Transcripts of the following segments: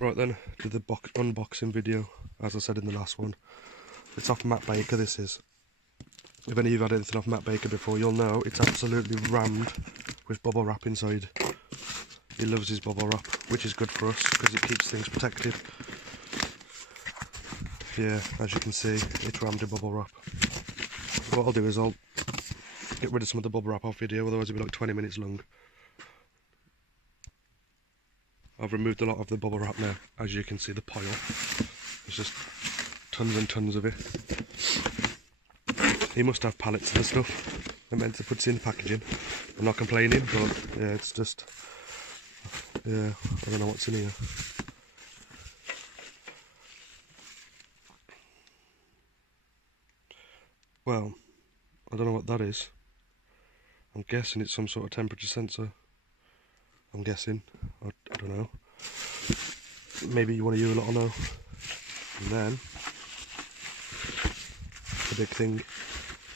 Right then, to the unboxing video, as I said in the last one. It's off Matt Baker, this is. If any of you have had anything off Matt Baker before, you'll know it's absolutely rammed with bubble wrap inside. He loves his bubble wrap, which is good for us because it keeps things protected. Yeah, as you can see, it's rammed in bubble wrap. What I'll do is I'll get rid of some of the bubble wrap off video, otherwise it'll be like 20 minutes long. I've removed a lot of the bubble wrap now. As you can see, the pile, there's just tons and tons of it. He must have pallets of the stuff they're meant to put in packaging. I'm not complaining, but yeah, it's just, yeah, I don't know what's in here. Well, I don't know what that is. I'm guessing it's some sort of temperature sensor. I'm guessing. I don't know. Maybe one of you lot will know. And then, the big thing,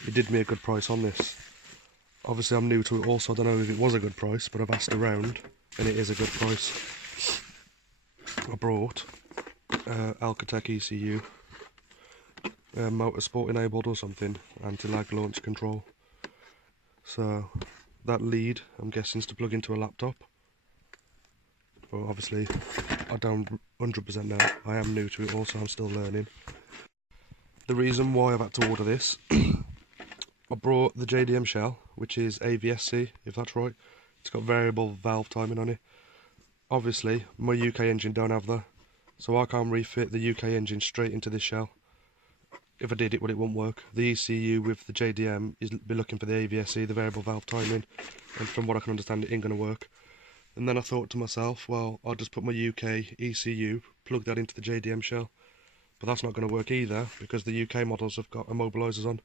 he did me a good price on this. Obviously I'm new to it also, I don't know if it was a good price, but I've asked around, and it is a good price. I brought Alcatec ECU, motorsport enabled or something, anti-lag launch control. So, that lead, I'm guessing, is to plug into a laptop. But obviously, I don't 100% know. I am new to it also, I'm still learning. The reason why I've had to order this, I brought the JDM shell, which is AVSC, if that's right. It's got variable valve timing on it. Obviously, my UK engine don't have that, so I can't refit the UK engine straight into this shell. If I did it wouldn't work. The ECU with the JDM is be looking for the AVSC, the variable valve timing, and from what I can understand it ain't going to work. And then I thought to myself, well, I'll just put my UK ECU, plug that into the JDM shell. But that's not going to work either, because the UK models have got immobilizers on,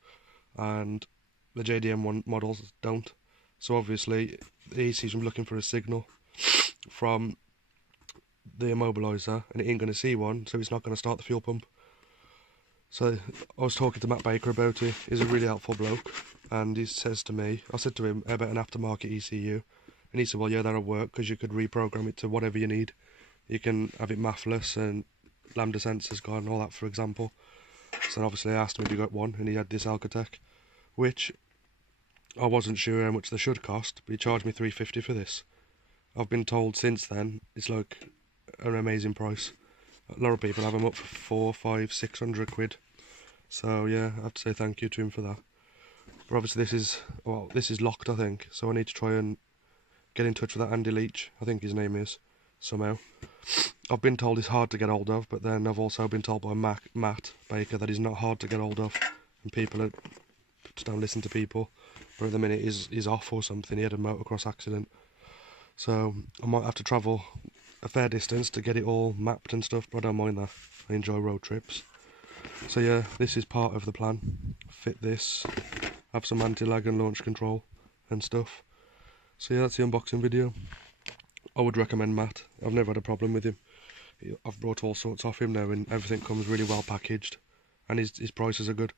and the JDM models don't. So obviously, the ECU's looking for a signal from the immobilizer, and it ain't going to see one, so it's not going to start the fuel pump. So I was talking to Matt Baker about it. He's a really helpful bloke, and he says to me, I said to him about an aftermarket ECU, and he said, well, yeah, that'll work, because you could reprogram it to whatever you need. You can have it MAFless and lambda sensors gone and all that, for example. So obviously I asked him if he got one, and he had this Alcatec, which I wasn't sure how much they should cost, but he charged me $350 for this. I've been told since then it's like an amazing price. A lot of people have them up for 400, 500, 600 quid. So yeah, I have to say thank you to him for that. But obviously this is locked, I think, so I need to try and get in touch with that Andy Leach, I think his name is, somehow. I've been told he's hard to get hold of, but then I've also been told by Matt Baker that he's not hard to get hold of, and people just don't listen to people. But at the minute he's off or something, he had a motocross accident. So I might have to travel a fair distance to get it all mapped and stuff, but I don't mind that. I enjoy road trips. So yeah, this is part of the plan. Fit this, have some anti-lag and launch control and stuff. So yeah, that's the unboxing video. I would recommend Matt. I've never had a problem with him. I've brought all sorts off him now, and everything comes really well packaged, and his prices are good.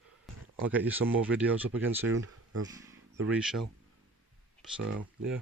I'll get you some more videos up again soon of the reshell. So yeah.